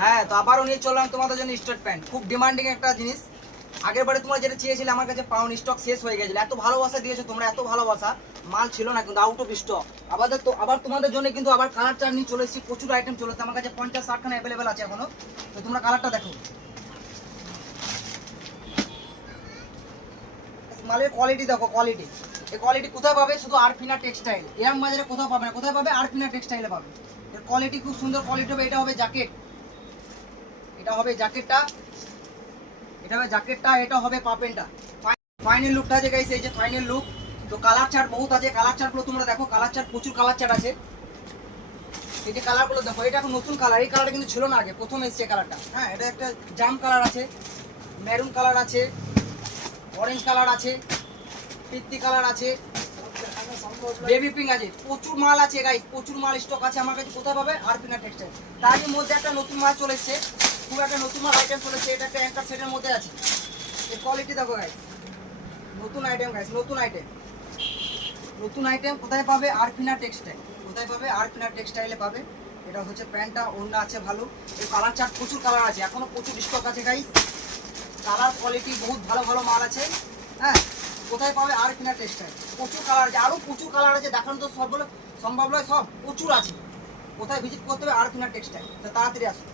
হ্যাঁ, তো আবারও নিয়ে চললাম তোমাদের জন্য স্টার্ট প্যান্ট। খুব ডিমান্ডিং একটা জিনিস। আগের বারে তোমরা যেটা চেয়েছিলে আমার কাছে পাউন স্টক শেষ হয়ে গেছিল। এত ভালোবাসা দিয়েছো তোমরা, এত ভালোবাসা, মাল ছিল না কিন্তু আউট অফ স্টক। আবার তোমাদের জন্য কিন্তু আবার কালার চার্ট নিয়ে চলে এসেছি। প্রচুর আইটেম চলে এসেছে আমার কাছে, 50-60 খানা অ্যাভেলেবেল আছে এখনো। তো তোমরা কালারটা দেখো, মালের কোয়ালিটি দেখো, কোয়ালিটি। এই কোয়ালিটি কোথায় পাবে? শুধু আরফিনা টেক্সটাইল। এরকম বাজারে কোথাও পাবে না। কোথায় পাবে? আরফিনা টেক্সটাইলে পাবে। এর কোয়ালিটি খুব সুন্দর কোয়ালিটি হবে। এটা হবে জ্যাকেট, এটা হবে জ্যাকেটটা, এটা হবে জ্যাকেটটা, এটা হবে পাপেনটা। ফাইনাল লুকটা আছে গাইস, এই যে ফাইনাল লুক। তো কালার চার্ট বহুত আছে, কালার চার্টগুলো তোমরা দেখো। কালার চার্ট, প্রচুর কালার চার্ট আছে। এই যে কালারগুলো দেখো, এটা এখন নতুন কালার। এই কালারটা কিন্তু ছিল না আগে, প্রথম এসেছে কালারটা। হ্যাঁ, এটা একটা জাম কালার আছে, মেরুন কালার আছে, অরেঞ্জ কালার আছে, পিত্তি কালার আছে, বেবি পিঙ্ক আছে। প্রচুর মাল আছে গাইস, প্রচুর মাল স্টক আছে আমার কাছে। কোথায় পাবে? আরফিনা টেক্সটাইল। তারই মধ্যে একটা নতুন মাল চলে এসেছে, খুব একটা নতুন মাল আইটেম চলে এসেছে। এটা একটা অ্যাঙ্কার সেটের মধ্যে আছে। এই কোয়ালিটি দেখো গাইস, নতুন আইটেম গাইস, নতুন আইটেম, নতুন আইটেম। কোথায় পাবে? আরফিনা টেক্সটাইল। কোথায় পাবে? আরফিনা টেক্সটাইলে পাবে। এটা হচ্ছে প্যান্টটা, ওড়না আছে ভালো। এই কালার চার্ট, প্রচুর কালার আছে, এখনো প্রচুর স্টক আছে গাইস। কালার কোয়ালিটি বহুত ভালো ভালো মাল আছে। হ্যাঁ, কোথায় পাবে? আরফিনা টেক্সটাইল। প্রচুর কালার আছে, আরও প্রচুর কালার আছে, দেখানো তো সবগুলো সম্ভব নয়, সব প্রচুর আছে। কোথায় ভিজিট করতে হবে? আরফিনা টেক্সটাইল। তো তাড়াতাড়ি আসুন।